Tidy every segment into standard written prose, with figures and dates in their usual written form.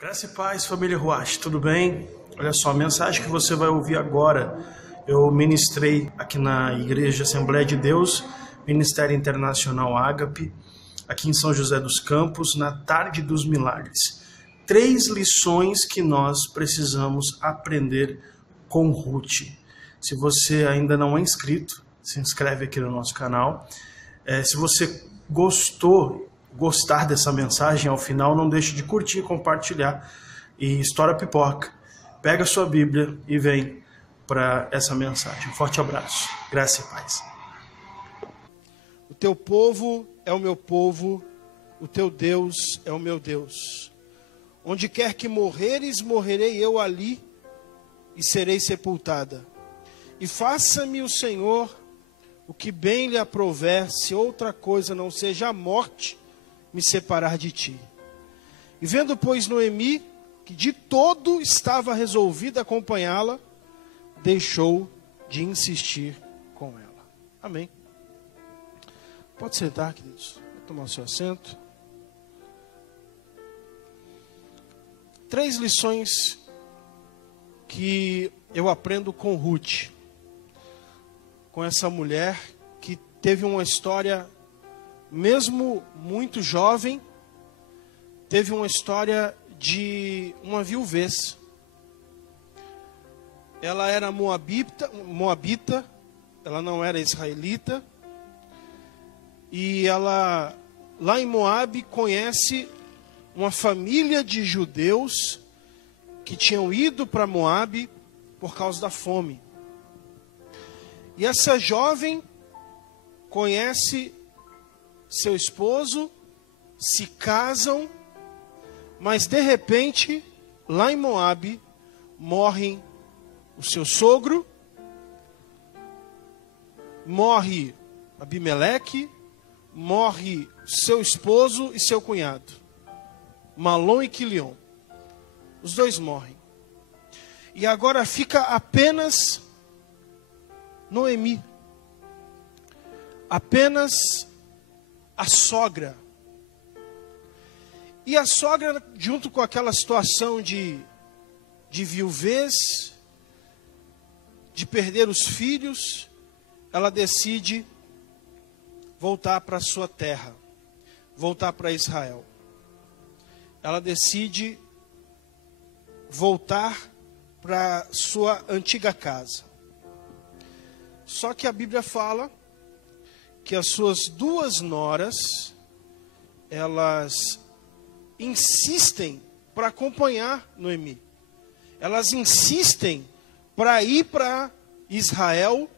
Graça e paz, família Ruach, tudo bem? Olha só, a mensagem que você vai ouvir agora, eu ministrei aqui na Igreja Assembleia de Deus, Ministério Internacional Ágape, aqui em São José dos Campos, na Tarde dos Milagres. 3 lições que nós precisamos aprender com Ruth. Se você ainda não é inscrito, se inscreve aqui no nosso canal. Se você gostar dessa mensagem ao final, não deixe de curtir, compartilhar e estoura a pipoca. Pega a sua Bíblia e vem para essa mensagem. Um forte abraço. Graça e paz. O teu povo é o meu povo, o teu Deus é o meu Deus. Onde quer que morreres, morrerei eu ali e serei sepultada. E faça-me o Senhor o que bem lhe aprouver, se outra coisa não seja a morte, me separar de ti. E vendo, pois, Noemi, que de todo estava resolvida a acompanhá-la, deixou de insistir com ela. Amém. Pode sentar, queridos. Vou tomar o seu assento. 3 lições que eu aprendo com Ruth. Com essa mulher que teve uma história, mesmo muito jovem, teve uma história de uma viuvez. Ela era moabita, ela não era israelita, e ela, lá em Moabe, conhece uma família de judeus que tinham ido para Moabe por causa da fome. E essa jovem conhece seu esposo, se casam, mas de repente, lá em Moabe, morre o seu sogro, morre Abimeleque, morre seu esposo e seu cunhado, Malom e Quilion. Os 2 morrem. E agora fica apenas Noemi, apenas a sogra. E a sogra, junto com aquela situação de viuvez, de perder os filhos, ela decide voltar para a sua terra, voltar para Israel. Ela decide voltar para sua antiga casa. Só que a Bíblia fala que as suas 2 noras, elas insistem para acompanhar Noemi. Elas insistem para ir para Israel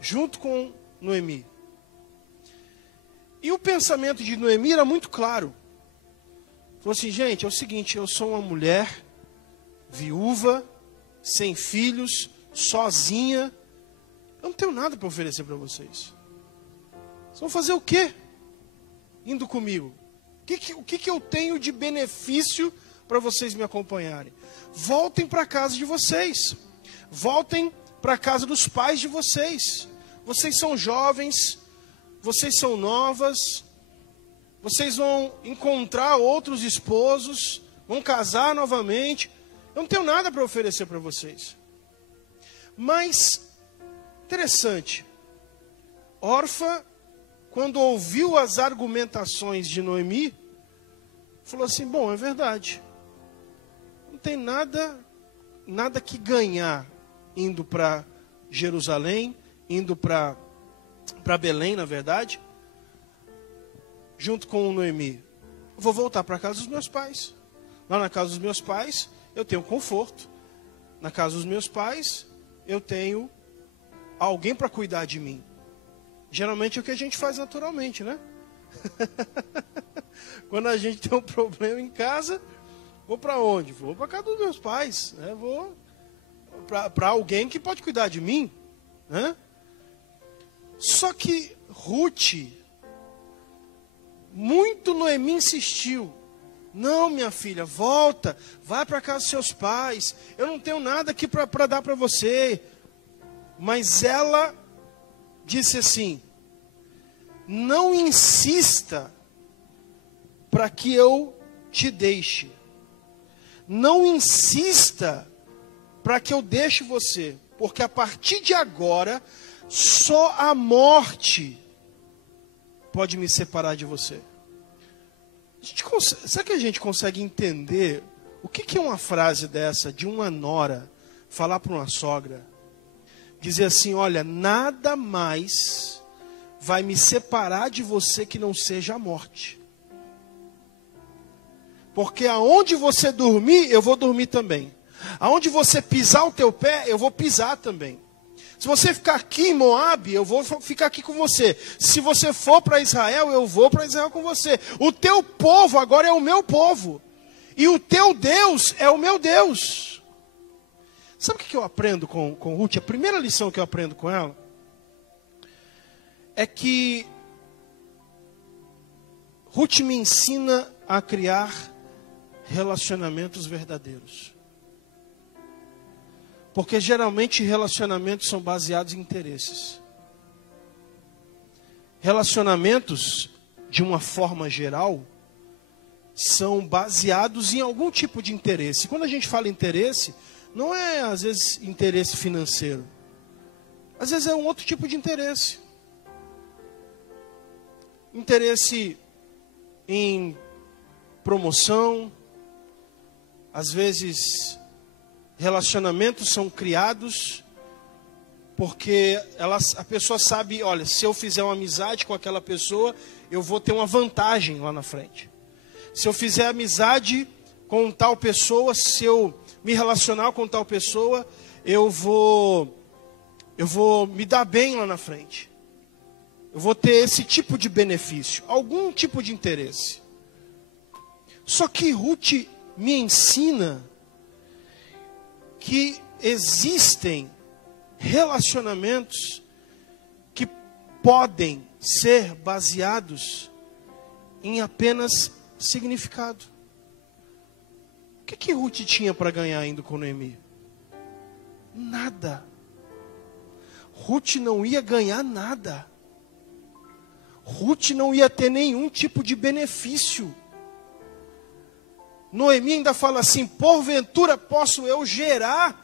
junto com Noemi. E o pensamento de Noemi era muito claro. Falou assim, gente, é o seguinte, eu sou uma mulher viúva, sem filhos, sozinha. Eu não tenho nada para oferecer para vocês. Vocês vão fazer o quê? Indo comigo. O que eu tenho de benefício para vocês me acompanharem? Voltem para a casa de vocês. Voltem para a casa dos pais de vocês. Vocês são jovens. Vocês são novas. Vocês vão encontrar outros esposos. Vão casar novamente. Eu não tenho nada para oferecer para vocês. Mas, interessante. Orfa, quando ouviu as argumentações de Noemi, falou assim, bom, é verdade. Não tem nada que ganhar indo para Jerusalém, indo para Belém, na verdade, junto com Noemi. Eu vou voltar para a casa dos meus pais. Lá na casa dos meus pais, eu tenho conforto. Na casa dos meus pais, eu tenho alguém para cuidar de mim. Geralmente é o que a gente faz naturalmente, né? Quando a gente tem um problema em casa, vou para onde? Vou para a casa dos meus pais, né? Vou para alguém que pode cuidar de mim, né? Só que Ruth, muito Noemi insistiu. Não, minha filha, volta, vai para a casa dos seus pais. Eu não tenho nada aqui para dar para você. Mas ela disse assim, não insista para que eu te deixe. não insista para que eu deixe você, porque a partir de agora, só a morte pode me separar de você. Será que a gente consegue entender o que é uma frase dessa, de uma nora, falar para uma sogra? Dizer assim, olha, nada mais vai me separar de você que não seja a morte. Porque aonde você dormir, eu vou dormir também. Aonde você pisar o teu pé, eu vou pisar também. Se você ficar aqui em Moabe, eu vou ficar aqui com você. Se você for para Israel, eu vou para Israel com você. O teu povo agora é o meu povo. E o teu Deus é o meu Deus. Sabe o que eu aprendo com Ruth? A primeira lição que eu aprendo com ela é que Ruth me ensina a criar relacionamentos verdadeiros. Porque geralmente relacionamentos são baseados em interesses. Relacionamentos, de uma forma geral, são baseados em algum tipo de interesse. Quando a gente fala interesse, não é às vezes interesse financeiro. Às vezes é um outro tipo de interesse. Interesse em promoção. Às vezes relacionamentos são criados porque a pessoa sabe, olha, se eu fizer uma amizade com aquela pessoa, eu vou ter uma vantagem lá na frente. Se eu fizer amizade com tal pessoa, se eu me relacionar com tal pessoa, eu vou me dar bem lá na frente. Eu vou ter esse tipo de benefício, algum tipo de interesse. Só que Ruth me ensina que existem relacionamentos que podem ser baseados em apenas significado. O que Ruth tinha para ganhar indo com Noemi? Nada. Ruth não ia ganhar nada. Ruth não ia ter nenhum tipo de benefício. Noemi ainda fala assim, porventura posso eu gerar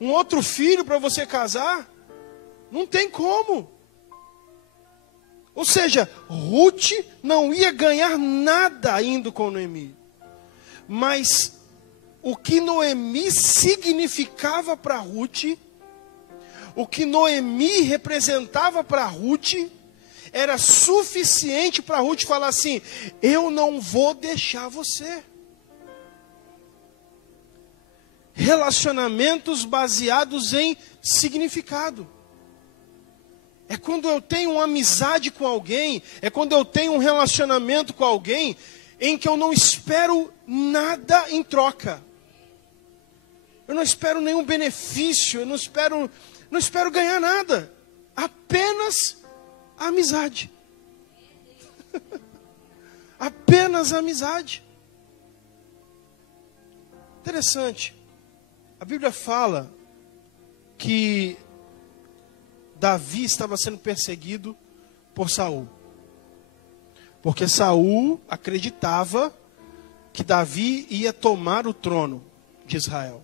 um outro filho para você casar? Não tem como. Ou seja, Ruth não ia ganhar nada indo com Noemi. Mas o que Noemi significava para Ruth, o que Noemi representava para Ruth, era suficiente para Ruth falar assim, eu não vou deixar você. Relacionamentos baseados em significado. É quando eu tenho uma amizade com alguém, é quando eu tenho um relacionamento com alguém, em que eu não espero nada em troca. Eu não espero nenhum benefício, eu não espero ganhar nada. Apenas a amizade. Apenas a amizade. Interessante. A Bíblia fala que Davi estava sendo perseguido por Saul. Porque Saul acreditava que Davi ia tomar o trono de Israel.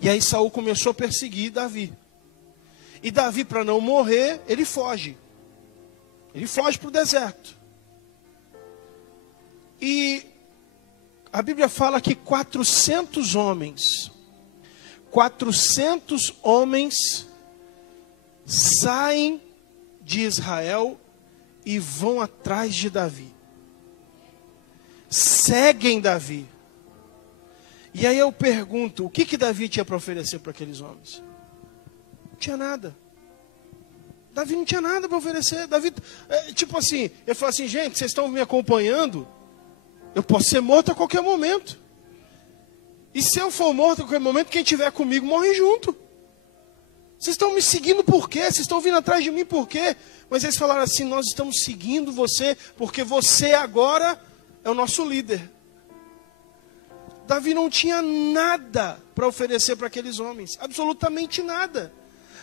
E aí Saul começou a perseguir Davi. E Davi, para não morrer, ele foge. Ele foge para o deserto. E a Bíblia fala que 400 homens saem de Israel e vão atrás de Davi. Seguem Davi. E aí eu pergunto, o que Davi tinha para oferecer para aqueles homens? Não tinha nada. Davi não tinha nada para oferecer. Davi, tipo assim, ele falou assim, gente, vocês estão me acompanhando? Eu posso ser morto a qualquer momento. E se eu for morto a qualquer momento, quem estiver comigo morre junto. Vocês estão me seguindo por quê? Vocês estão vindo atrás de mim por quê? Mas eles falaram assim, nós estamos seguindo você, porque você agora é o nosso líder. Davi não tinha nada para oferecer para aqueles homens. Absolutamente nada.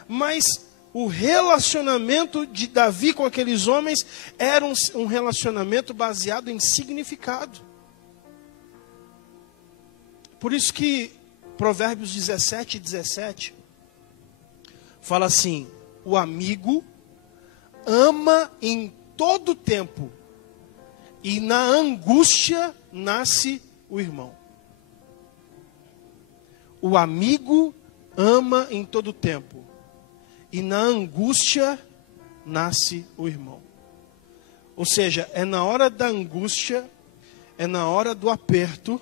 Mas o relacionamento de Davi com aqueles homens era um relacionamento baseado em significado. Por isso que Provérbios 17 fala assim: o amigo ama em todo tempo, e na angústia nasce o irmão. O amigo ama em todo tempo, e na angústia nasce o irmão. Ou seja, é na hora da angústia, é na hora do aperto,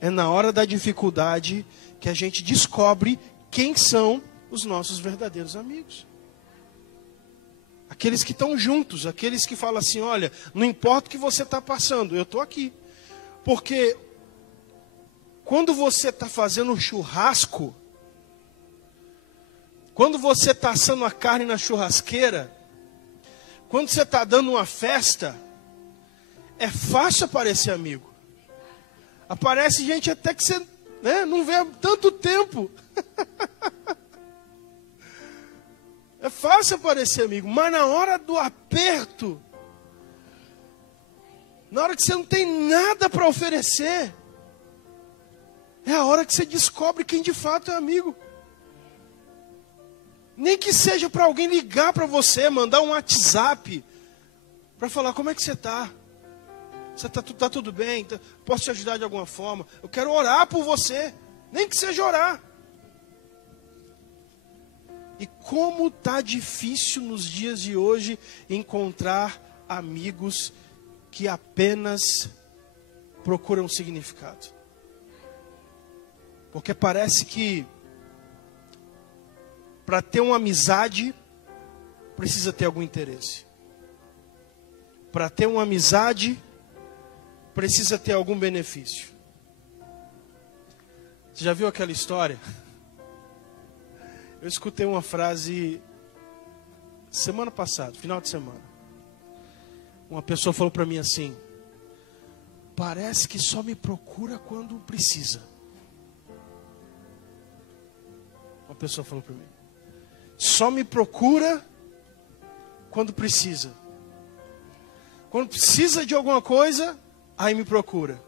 é na hora da dificuldade que a gente descobre quem são os nossos verdadeiros amigos. Aqueles que estão juntos, aqueles que falam assim: olha, não importa o que você está passando, eu estou aqui. Porque quando você está fazendo um churrasco, quando você está assando a carne na churrasqueira, quando você está dando uma festa, é fácil aparecer amigo. Aparece gente até que você, né, não vê há tanto tempo. É fácil aparecer amigo, mas na hora do aperto, na hora que você não tem nada para oferecer, é a hora que você descobre quem de fato é amigo. Nem que seja para alguém ligar para você, mandar um WhatsApp, para falar: como é que você está? Você tá tudo bem? Posso te ajudar de alguma forma? Eu quero orar por você, nem que seja orar. E como está difícil nos dias de hoje encontrar amigos que apenas procuram significado. Porque parece que para ter uma amizade precisa ter algum interesse. Para ter uma amizade precisa ter algum benefício. Você já viu aquela história? Eu escutei uma frase semana passada, final de semana. Uma pessoa falou para mim assim: parece que só me procura quando precisa. Uma pessoa falou para mim: só me procura quando precisa. Quando precisa de alguma coisa, aí me procura.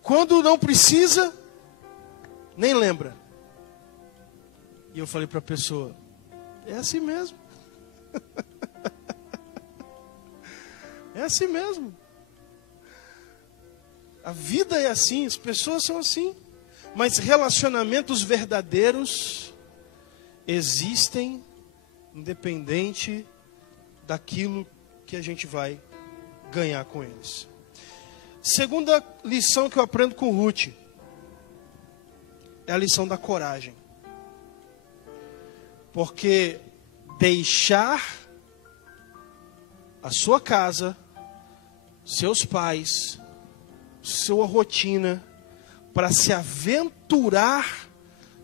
Quando não precisa, nem lembra. E eu falei para a pessoa: é assim mesmo. É assim mesmo. A vida é assim, as pessoas são assim. Mas relacionamentos verdadeiros existem independente daquilo que a gente vai ganhar com eles. Segunda lição que eu aprendo com Ruth é a lição da coragem. Porque deixar a sua casa, seus pais, sua rotina, para se aventurar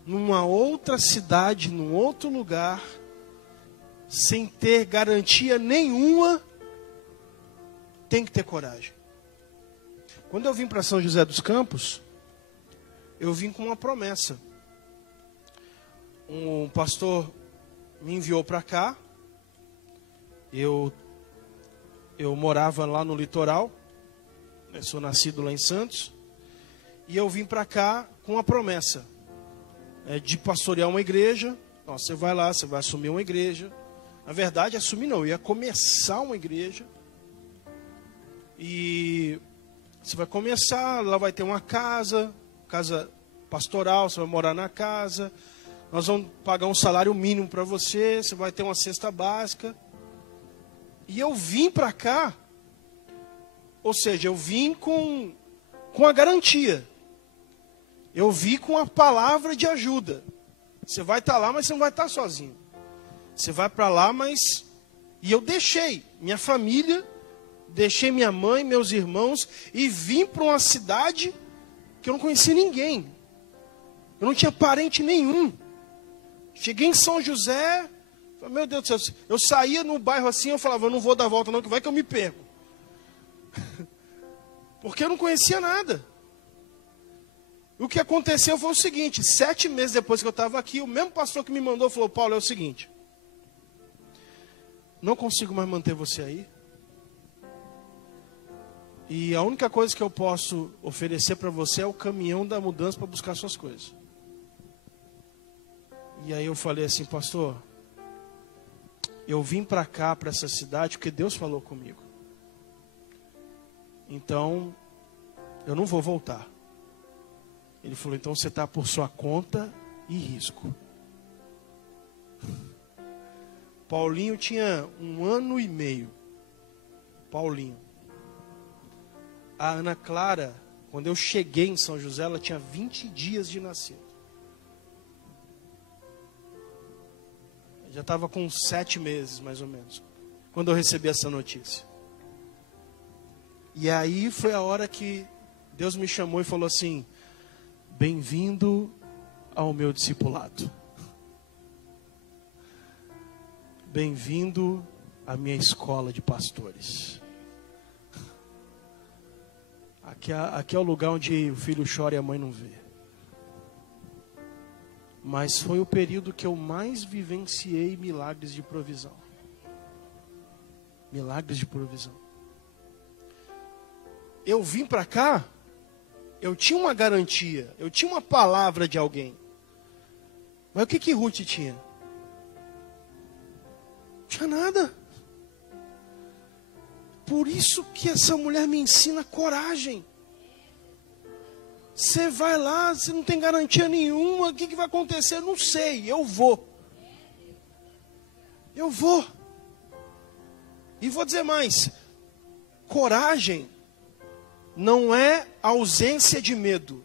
numa outra cidade, num outro lugar, sem ter garantia nenhuma, tem que ter coragem. Quando eu vim para São José dos Campos, eu vim com uma promessa. Um pastor me enviou para cá. Eu morava lá no litoral. Eu sou nascido lá em Santos. E eu vim para cá com uma promessa de pastorear uma igreja. Ó, você vai lá, você vai assumir uma igreja. Na verdade, assumir não, eu ia começar uma igreja. E você vai começar, lá vai ter uma casa pastoral, você vai morar na casa. Nós vamos pagar um salário mínimo para você, você vai ter uma cesta básica. E eu vim para cá, ou seja, eu vim com a garantia. Eu vim com a palavra de ajuda. Você vai estar lá, mas você não vai estar sozinho. Você vai para lá, mas... E eu deixei minha família, deixei minha mãe, meus irmãos, e vim para uma cidade que eu não conhecia ninguém. Eu não tinha parente nenhum. Cheguei em São José, meu Deus do céu, eu saía no bairro assim, eu falava: eu não vou dar volta não, que vai que eu me perco. Porque eu não conhecia nada. O que aconteceu foi o seguinte: 7 meses depois que eu estava aqui, o mesmo pastor que me mandou falou: Paulo, é o seguinte, não consigo mais manter você aí. E a única coisa que eu posso oferecer para você é o caminhão da mudança para buscar suas coisas. E aí eu falei assim, pastor, eu vim para cá, para essa cidade, porque Deus falou comigo. Então, eu não vou voltar. Ele falou, então você está por sua conta e risco. Paulinho tinha 1 ano e meio. Paulinho. A Ana Clara, quando eu cheguei em São José, ela tinha 20 dias de nascido. Já estava com 7 meses, mais ou menos, quando eu recebi essa notícia. E aí foi a hora que Deus me chamou e falou assim, bem-vindo ao meu discipulado. Bem-vindo à minha escola de pastores. Aqui é o lugar onde o filho chora e a mãe não vê. Mas foi o período que eu mais vivenciei milagres de provisão. Milagres de provisão. Eu vim para cá, eu tinha uma garantia, eu tinha uma palavra de alguém. Mas o que Ruth tinha? Não tinha nada. Por isso que essa mulher me ensina coragem. Você vai lá, você não tem garantia nenhuma, o que vai acontecer? Eu não sei, eu vou. Eu vou. E vou dizer mais, coragem não é ausência de medo.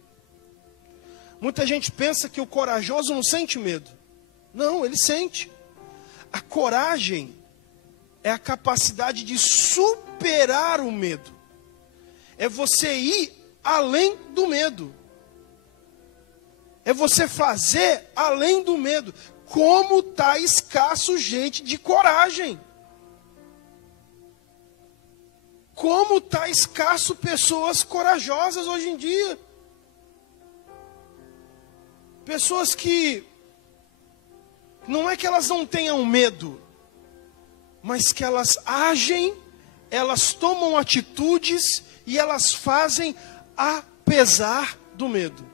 Muita gente pensa que o corajoso não sente medo. Não, ele sente. A coragem é a capacidade de superar o medo. É você ir além do medo. É você fazer além do medo. Como está escasso gente de coragem. Como está escasso pessoas corajosas hoje em dia. Pessoas que não é que elas não tenham medo, mas que elas agem, elas tomam atitudes e elas fazem apesar do medo.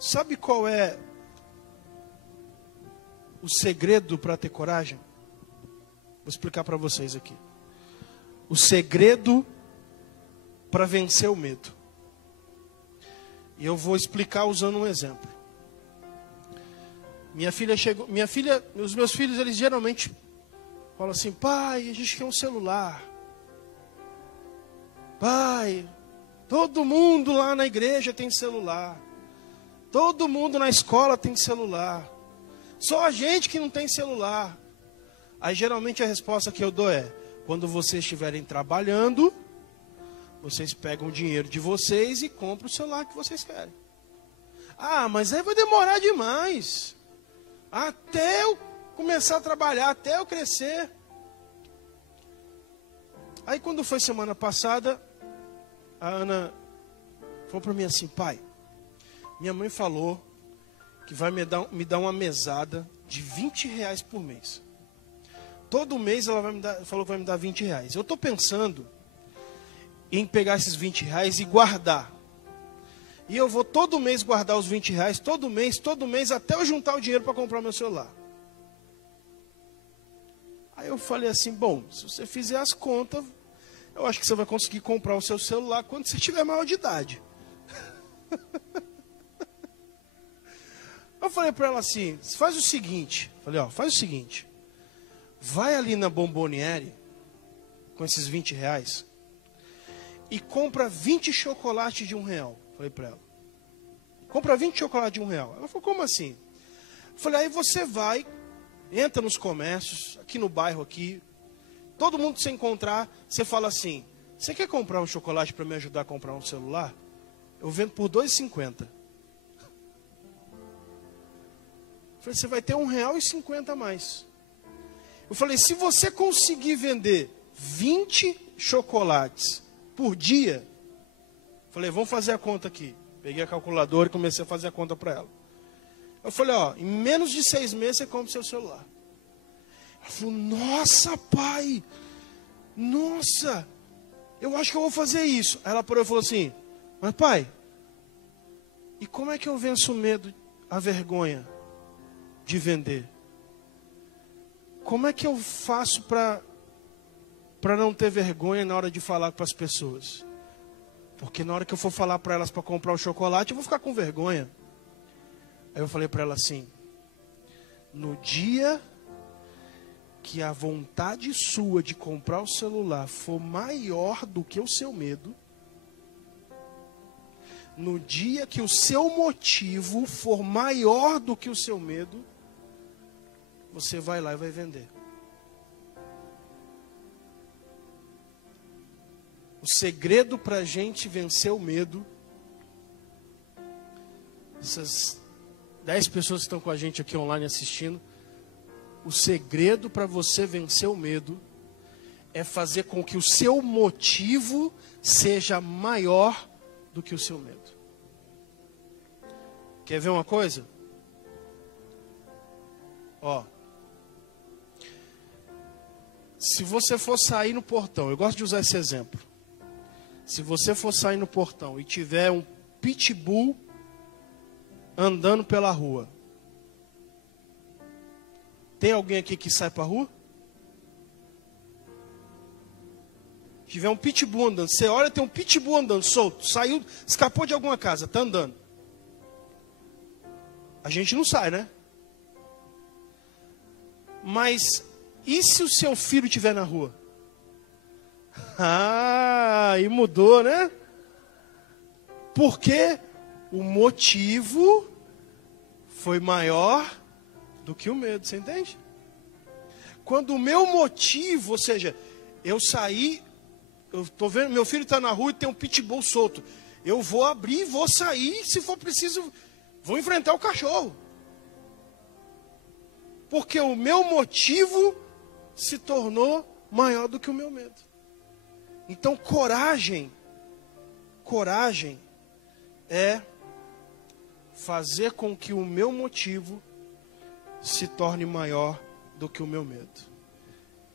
Sabe qual é o segredo para ter coragem? Vou explicar para vocês aqui. O segredo para vencer o medo. E eu vou explicar usando um exemplo. Os meus filhos, eles geralmente falam assim, pai, a gente quer um celular. Pai, todo mundo lá na igreja tem celular. Todo mundo na escola tem celular. Só a gente que não tem celular. Aí geralmente a resposta que eu dou é, quando vocês estiverem trabalhando, vocês pegam o dinheiro de vocês e compram o celular que vocês querem. Ah, mas aí vai demorar demais. Até eu começar a trabalhar, até eu crescer. Aí quando foi semana passada, a Ana falou para mim assim, pai, minha mãe falou que vai me dar uma mesada de R$20 por mês. Todo mês ela falou que vai me dar R$20. Eu estou pensando em pegar esses R$20 e guardar. E eu vou todo mês guardar os R$20, todo mês, até eu juntar o dinheiro para comprar meu celular. Aí eu falei assim, bom, se você fizer as contas, eu acho que você vai conseguir comprar o seu celular quando você tiver maior de idade. Eu falei para ela assim, faz o seguinte, vai ali na Bomboniere, com esses R$20, e compra 20 chocolates de R$1. Falei para ela, compra 20 chocolates de R$1. Ela falou, como assim? Falei, aí você vai, entra nos comércios, aqui no bairro aqui, todo mundo que você encontrar, você fala assim, você quer comprar um chocolate para me ajudar a comprar um celular? Eu vendo por R$2,50. Falei, você vai ter R$1,50 a mais. Eu falei, se você conseguir vender 20 chocolates por dia, falei, vamos fazer a conta aqui. Peguei a calculadora e comecei a fazer a conta para ela. Eu falei, ó, em menos de 6 meses você compra o seu celular. Ela falou, nossa, pai, nossa, eu acho que eu vou fazer isso. Aí ela parou e falou assim, mas pai, e como é que eu venço o medo, a vergonha de vender? Como é que eu faço para não ter vergonha na hora de falar para as pessoas? Porque na hora que eu for falar para elas para comprar o chocolate, eu vou ficar com vergonha. Aí eu falei para ela assim, no dia que a vontade sua de comprar o celular for maior do que o seu medo, no dia que o seu motivo for maior do que o seu medo, você vai lá e vai vender. O segredo para a gente vencer o medo, essas 10 pessoas que estão com a gente aqui online assistindo, o segredo para você vencer o medo é fazer com que o seu motivo seja maior do que o seu medo. Quer ver uma coisa? Ó, se você for sair no portão, eu gosto de usar esse exemplo. Se você for sair no portão e tiver um pitbull andando pela rua, tem alguém aqui que sai para a rua? Se tiver um pitbull andando, você olha, tem um pitbull andando solto, saiu, escapou de alguma casa, está andando. A gente não sai, né? Mas e se o seu filho estiver na rua? Ah, e mudou, né? Porque o motivo foi maior do que o medo, você entende? Quando o meu motivo, ou seja, eu saí, eu estou vendo, meu filho está na rua e tem um pitbull solto. Eu vou abrir, vou sair, se for preciso, vou enfrentar o cachorro. Porque o meu motivo se tornou maior do que o meu medo. Então, coragem é fazer com que o meu motivo se torne maior do que o meu medo.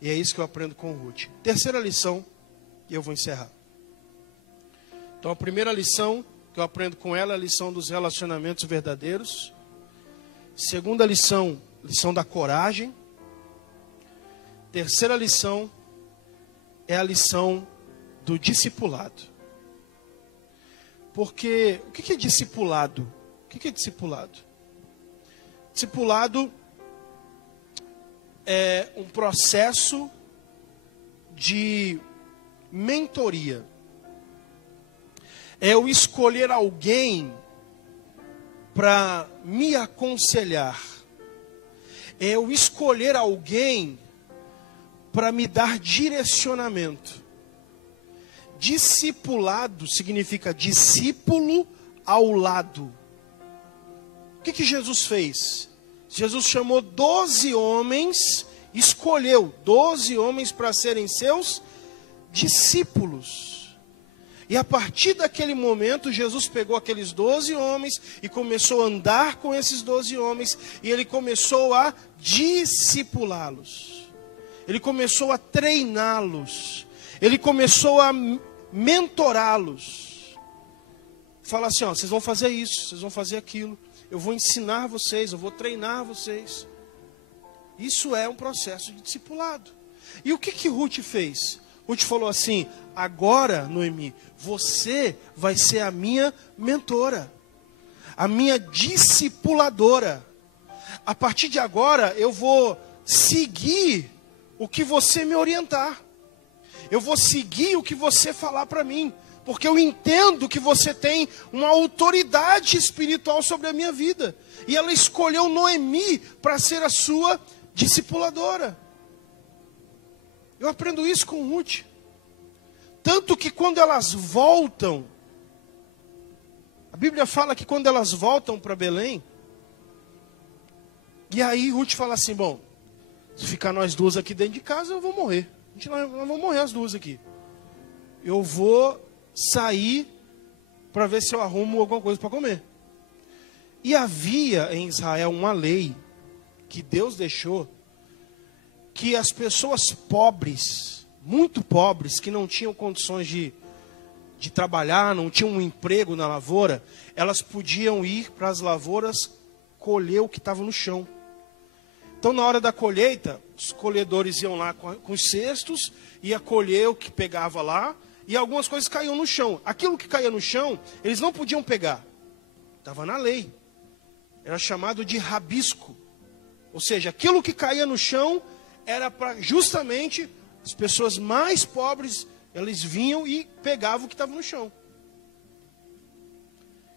E é isso que eu aprendo com Ruth. Terceira lição, e eu vou encerrar. Então, a primeira lição que eu aprendo com ela é a lição dos relacionamentos verdadeiros. Segunda lição, lição da coragem. Terceira lição é a lição do discipulado. Porque, o que é discipulado? O que é discipulado? Discipulado é um processo de mentoria. É eu escolher alguém para me aconselhar. É eu escolher alguém para me dar direcionamento. Discipulado significa discípulo ao lado. O que Jesus fez? Jesus chamou 12 homens, escolheu 12 homens para serem seus discípulos. E a partir daquele momento, Jesus pegou aqueles 12 homens e começou a andar com esses 12 homens. E ele começou a discipulá-los. Ele começou a treiná-los. Ele começou a mentorá-los. Fala assim, ó, vocês vão fazer isso, vocês vão fazer aquilo. Eu vou ensinar vocês, eu vou treinar vocês. Isso é um processo de discipulado. E o que Ruth fez? Ruth falou assim, agora, Noemi, você vai ser a minha mentora, a minha discipuladora. A partir de agora, eu vou seguir o que você me orientar. Eu vou seguir o que você falar para mim. Porque eu entendo que você tem uma autoridade espiritual sobre a minha vida. E ela escolheu Noemi para ser a sua discipuladora. Eu aprendo isso com Ruth. Tanto que quando elas voltam, a Bíblia fala que quando elas voltam para Belém, e aí Ruth fala assim, bom, se ficar nós duas aqui dentro de casa, eu vou morrer. Nós vamos morrer as duas aqui. Eu vou sair para ver se eu arrumo alguma coisa para comer. E havia em Israel uma lei que Deus deixou, que as pessoas pobres, muito pobres, que não tinham condições de trabalhar, não tinham um emprego na lavoura, elas podiam ir para as lavouras colher o que estava no chão. Então, na hora da colheita, os colhedores iam lá com os cestos, ia colher o que pegava lá, e algumas coisas caíam no chão. Aquilo que caía no chão, eles não podiam pegar. Estava na lei. Era chamado de rabisco. Ou seja, aquilo que caía no chão era para justamente as pessoas mais pobres, eles vinham e pegavam o que estava no chão.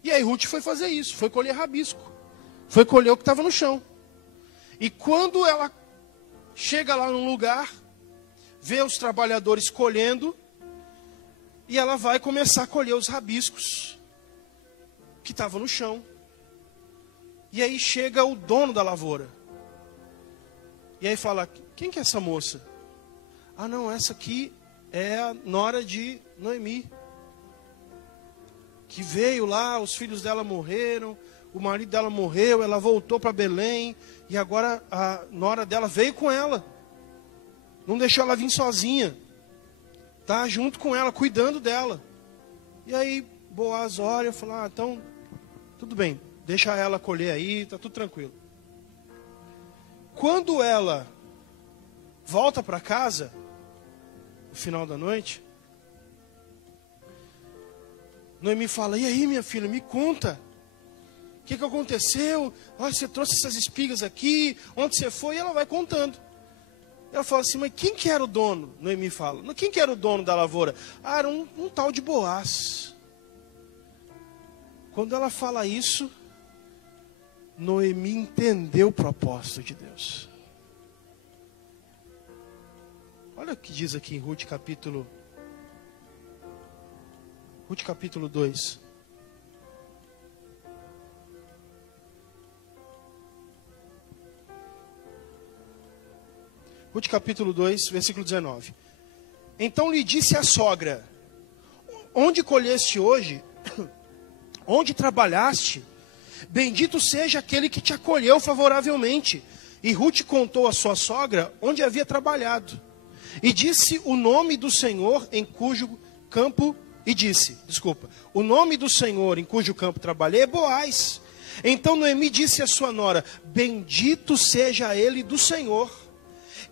E aí Ruth foi fazer isso, foi colher rabisco. Foi colher o que estava no chão. E quando ela chega lá num lugar, vê os trabalhadores colhendo, e ela vai começar a colher os rabiscos que estavam no chão. E aí chega o dono da lavoura. E aí fala, quem que é essa moça? Ah não, essa aqui é a nora de Noemi, que veio lá, os filhos dela morreram, o marido dela morreu, ela voltou para Belém, e agora a nora dela veio com ela, não deixou ela vir sozinha, tá junto com ela, cuidando dela. E aí Boaz olha e fala, então, tudo bem, deixa ela colher aí, tá tudo tranquilo. Quando ela volta para casa, no final da noite, Noemi fala, e aí minha filha, me conta, o que aconteceu? Olha, você trouxe essas espigas aqui, onde você foi? E ela vai contando. Ela fala assim, mas quem que era o dono? Noemi fala, quem que era o dono da lavoura? Ah, era um tal de Boaz. Quando ela fala isso, Noemi entendeu o propósito de Deus. Olha o que diz aqui em Ruth capítulo 2. Ruth capítulo 2, versículo 19. Então lhe disse a sogra, onde colheste hoje, onde trabalhaste, bendito seja aquele que te acolheu favoravelmente. E Ruth contou à sua sogra onde havia trabalhado. E disse o nome do Senhor em cujo campo, o nome do Senhor em cujo campo trabalhei é Boaz. Então Noemi disse à sua nora, bendito seja ele do Senhor,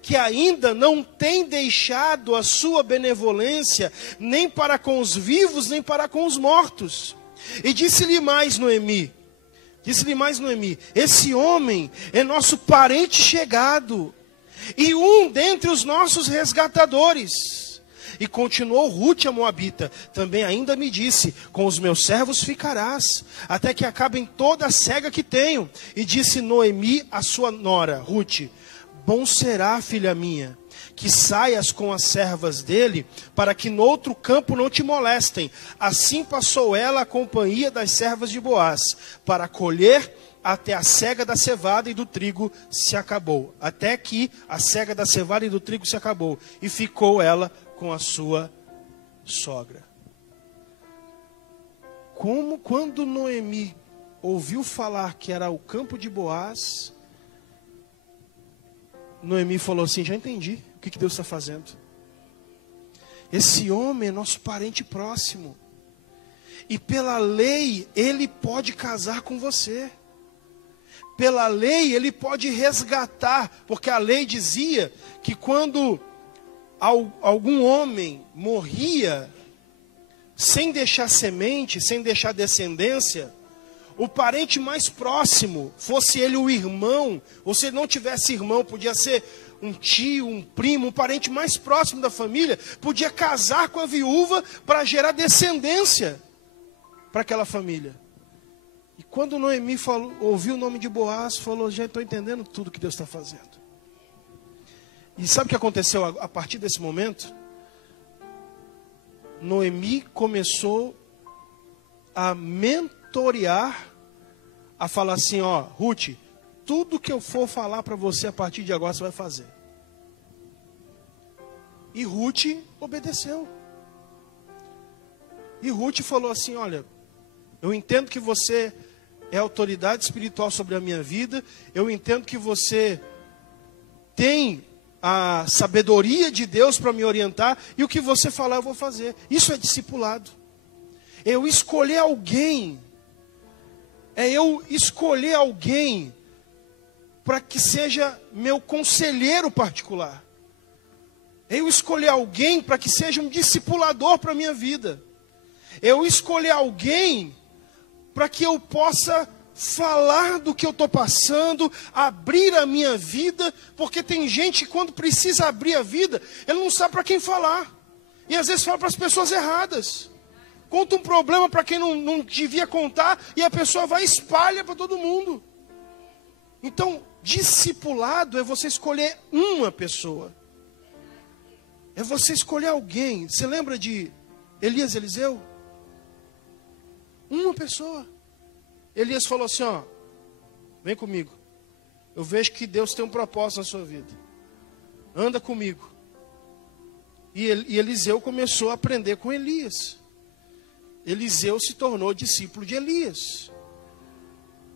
que ainda não tem deixado a sua benevolência, nem para com os vivos, nem para com os mortos. E disse-lhe mais Noemi, esse homem é nosso parente chegado, e um dentre os nossos resgatadores. E continuou Ruth a Moabita, também ainda me disse, com os meus servos ficarás, até que acabem toda a cega que tenho. E disse Noemi à sua nora, Ruth, bom será, filha minha, que saias com as servas dele, para que no outro campo não te molestem. Assim passou ela a companhia das servas de Boaz, para colher até a cega da cevada e do trigo se acabou. Até que a cega da cevada e do trigo se acabou. E ficou ela com a sua sogra. Quando Noemi ouviu falar que era o campo de Boaz, Noemi falou assim, já entendi o que Deus está fazendo. Esse homem é nosso parente próximo. E pela lei, ele pode casar com você. Pela lei, ele pode resgatar. Porque a lei dizia que quando algum homem morria, sem deixar semente, sem deixar descendência, o parente mais próximo, fosse ele o irmão, ou se ele não tivesse irmão, podia ser um tio, um primo, um parente mais próximo da família, podia casar com a viúva para gerar descendência para aquela família. E quando Noemi ouviu o nome de Boaz, falou, já estou entendendo tudo que Deus está fazendo. E sabe o que aconteceu a partir desse momento? Noemi começou a mentorear, a falar assim, ó, Ruth, tudo que eu for falar para você a partir de agora, você vai fazer. E Ruth obedeceu. E Ruth falou assim, olha, eu entendo que você é autoridade espiritual sobre a minha vida, eu entendo que você tem a sabedoria de Deus para me orientar, e o que você falar eu vou fazer. Isso é discipulado. Eu escolher alguém, para que seja meu conselheiro particular. Eu escolher alguém para que seja um discipulador para a minha vida. Eu escolher alguém para que eu possa falar do que eu estou passando, abrir a minha vida, porque tem gente que quando precisa abrir a vida, ele não sabe para quem falar. E às vezes fala para as pessoas erradas. Conta um problema para quem não devia contar, e a pessoa vai e espalha para todo mundo. Então, discipulado é você escolher uma pessoa. É você escolher alguém. Você lembra de Elias e Eliseu? Uma pessoa. Elias falou assim, ó, vem comigo. Eu vejo que Deus tem um propósito na sua vida. Anda comigo. E Eliseu começou a aprender com Elias. Eliseu se tornou discípulo de Elias.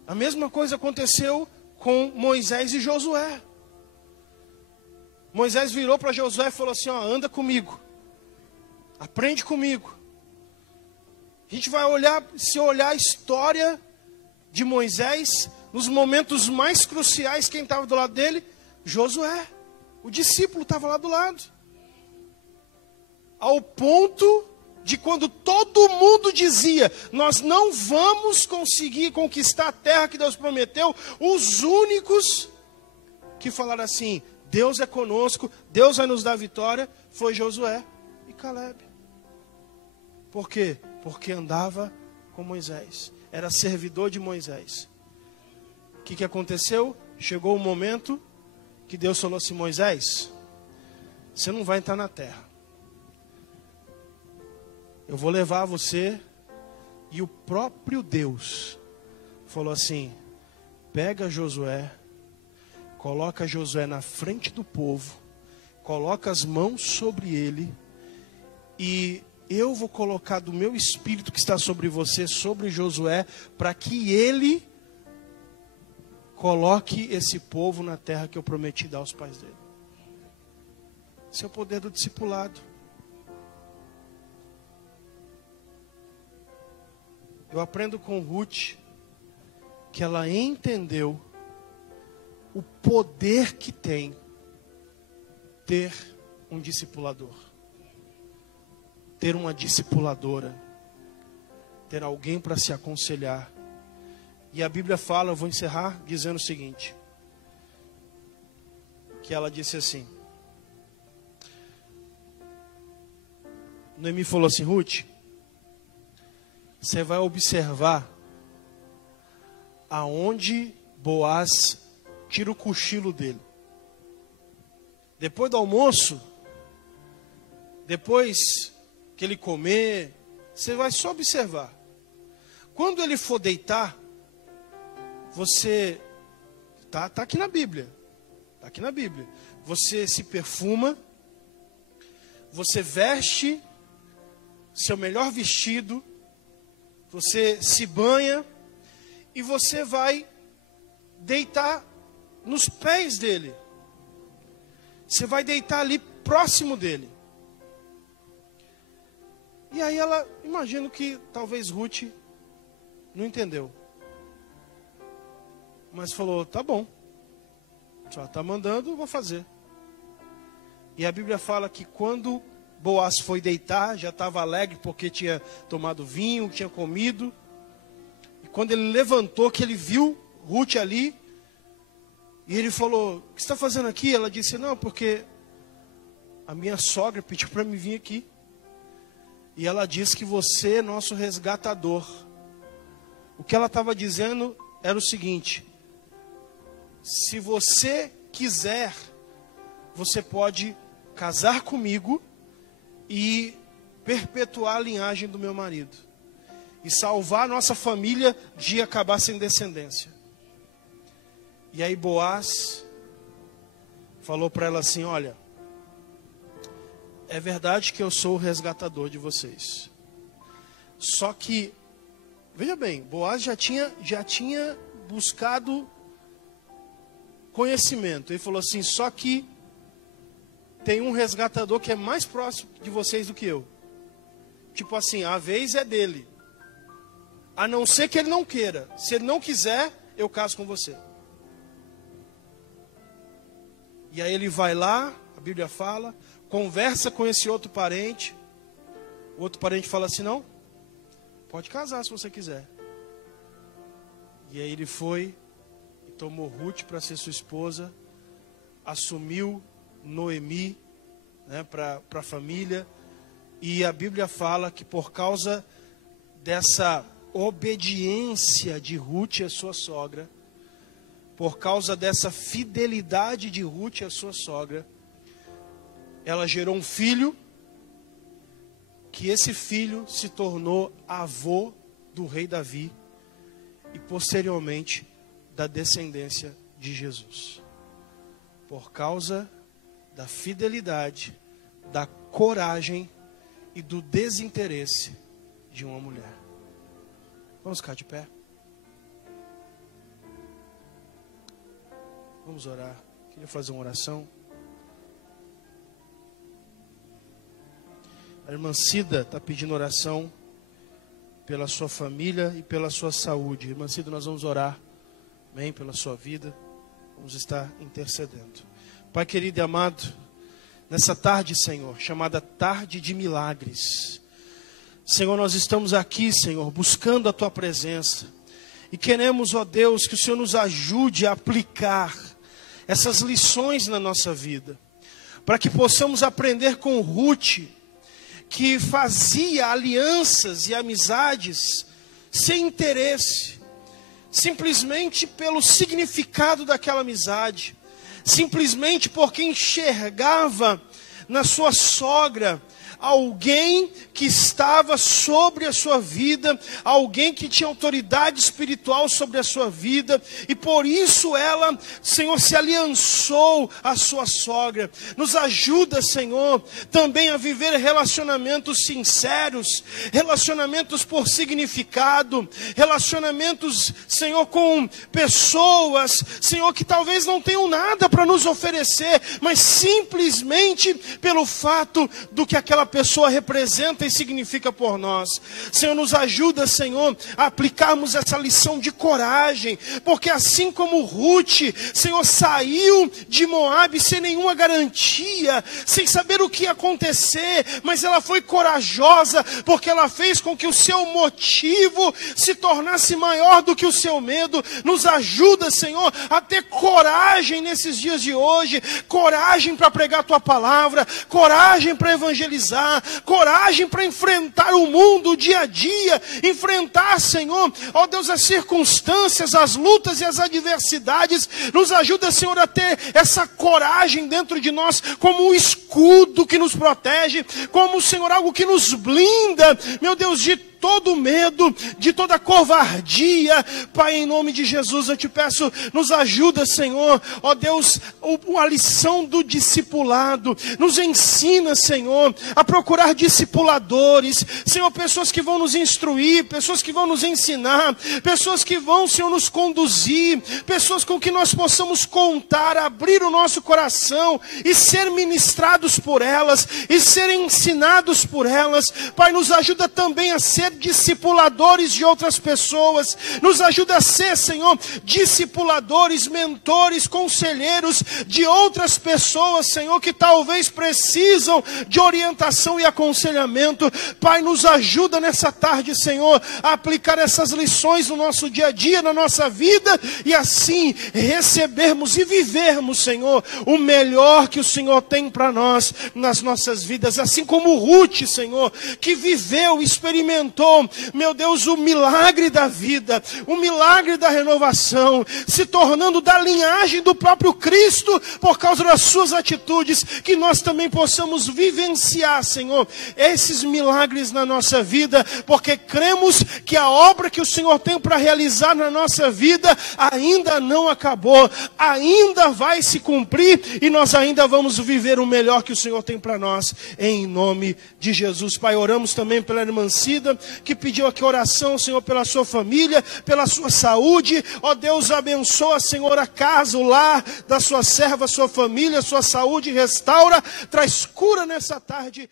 A mesma coisa aconteceu com Moisés e Josué. Moisés virou para Josué e falou assim, ó, anda comigo. Aprende comigo. A gente vai olhar a história de Moisés, nos momentos mais cruciais, quem estava do lado dele? Josué. O discípulo estava lá do lado. Ao ponto de quando todo mundo dizia, nós não vamos conseguir conquistar a terra que Deus prometeu, os únicos que falaram assim, Deus é conosco, Deus vai nos dar vitória, foi Josué e Calebe. Por quê? Porque andava com Moisés, era servidor de Moisés. O que aconteceu? Chegou o momento que Deus falou assim, Moisés, você não vai entrar na terra. Eu vou levar você. E o próprio Deus falou assim, pega Josué, coloca Josué na frente do povo, coloca as mãos sobre ele, e eu vou colocar do meu espírito que está sobre você, sobre Josué, para que ele coloque esse povo na terra que eu prometi dar aos pais dele. Esse é o poder do discipulado. Eu aprendo com Ruth que ela entendeu o poder que tem ter um discipulador, ter uma discipuladora, ter alguém para se aconselhar. E a Bíblia fala, eu vou encerrar dizendo o seguinte, que ela disse assim, Noemi falou assim, Ruth, você vai observar aonde Boaz tira o cochilo dele. Depois do almoço, depois que ele comer, você vai só observar. Quando ele for deitar, você tá aqui na Bíblia. Está aqui na Bíblia. Você se perfuma, você veste seu melhor vestido, você se banha e você vai deitar nos pés dele. Você vai deitar ali próximo dele. E aí ela, imagino que talvez Ruth não entendeu. Mas falou, tá bom. Já está mandando, eu vou fazer. E a Bíblia fala que quando Boaz foi deitar, já estava alegre porque tinha tomado vinho, tinha comido. E quando ele levantou, que ele viu Ruth ali, e ele falou, o que você está fazendo aqui? Ela disse, não, porque a minha sogra pediu para me vir aqui. E ela disse que você é nosso resgatador. O que ela estava dizendo era o seguinte, se você quiser, você pode casar comigo e perpetuar a linhagem do meu marido. E salvar a nossa família de acabar sem descendência. E aí Boaz falou para ela assim, olha, é verdade que eu sou o resgatador de vocês. Só que, veja bem, Boaz já tinha buscado conhecimento. Ele falou assim, só que tem um resgatador que é mais próximo de vocês do que eu. Tipo assim, a vez é dele. A não ser que ele não queira. Se ele não quiser, eu caso com você. E aí ele vai lá, a Bíblia fala, conversa com esse outro parente. O outro parente fala assim, não, pode casar se você quiser. E aí ele foi e tomou Ruth para ser sua esposa, assumiu Noemi, né, para a família. E a Bíblia fala que por causa dessa obediência de Ruth à sua sogra, por causa dessa fidelidade de Ruth à sua sogra, ela gerou um filho, que esse filho se tornou avô do rei Davi e posteriormente da descendência de Jesus. Por causa da fidelidade, da coragem e do desinteresse de uma mulher. Vamos ficar de pé? Vamos orar. Queria fazer uma oração. A irmã Cida está pedindo oração pela sua família e pela sua saúde. Irmã Cida, nós vamos orar, amém, pela sua vida. Vamos estar intercedendo. Pai querido e amado, nessa tarde, Senhor, chamada tarde de milagres. Senhor, nós estamos aqui, Senhor, buscando a Tua presença. E queremos, ó Deus, que o Senhor nos ajude a aplicar essas lições na nossa vida. Para que possamos aprender com Ruth, que fazia alianças e amizades sem interesse. Simplesmente pelo significado daquela amizade. Simplesmente porque enxergava na sua sogra alguém que estava sobre a sua vida, alguém que tinha autoridade espiritual sobre a sua vida, e por isso ela, Senhor, se aliançou à sua sogra. Nos ajuda, Senhor, também a viver relacionamentos sinceros, relacionamentos por significado, relacionamentos, Senhor, com pessoas, Senhor, que talvez não tenham nada para nos oferecer, mas simplesmente pelo fato do que aquela pessoa representa e significa por nós. Senhor, nos ajuda, Senhor, a aplicarmos essa lição de coragem, porque assim como Ruth, Senhor, saiu de Moabe sem nenhuma garantia, sem saber o que ia acontecer, mas ela foi corajosa, porque ela fez com que o seu motivo se tornasse maior do que o seu medo. Nos ajuda, Senhor, a ter coragem nesses dias de hoje, coragem para pregar a Tua palavra, coragem para evangelizar, coragem para enfrentar o mundo, o dia a dia, enfrentar, Senhor, ó Deus, as circunstâncias, as lutas e as adversidades. Nos ajuda, Senhor, a ter essa coragem dentro de nós, como um escudo que nos protege, como, Senhor, algo que nos blinda, meu Deus, de todo medo, de toda covardia. Pai, em nome de Jesus, eu te peço, nos ajuda, Senhor, ó Deus, a lição do discipulado. Nos ensina, Senhor, a procurar discipuladores, Senhor, pessoas que vão nos instruir, pessoas que vão nos ensinar, pessoas que vão, Senhor, nos conduzir, pessoas com que nós possamos contar, abrir o nosso coração e ser ministrados por elas, e ser ensinados por elas. Pai, nos ajuda também a ser discipuladores de outras pessoas. Nos ajuda a ser, Senhor, discipuladores, mentores, conselheiros de outras pessoas, Senhor, que talvez precisam de orientação e aconselhamento. Pai, nos ajuda nessa tarde, Senhor, a aplicar essas lições no nosso dia a dia, na nossa vida, e assim recebermos e vivermos, Senhor, o melhor que o Senhor tem para nós nas nossas vidas. Assim como Ruth, Senhor, que viveu, experimentou, meu Deus, o milagre da vida, o milagre da renovação, se tornando da linhagem do próprio Cristo, por causa das suas atitudes, que nós também possamos vivenciar, Senhor, esses milagres na nossa vida, porque cremos que a obra que o Senhor tem para realizar na nossa vida ainda não acabou, ainda vai se cumprir, e nós ainda vamos viver o melhor que o Senhor tem para nós, em nome de Jesus. Pai, oramos também pela irmã Cida, que pediu aqui oração, Senhor, pela sua família, pela sua saúde. Ó Deus, abençoa, Senhor, a casa, o lar da sua serva, sua família, sua saúde, restaura, traz cura nessa tarde.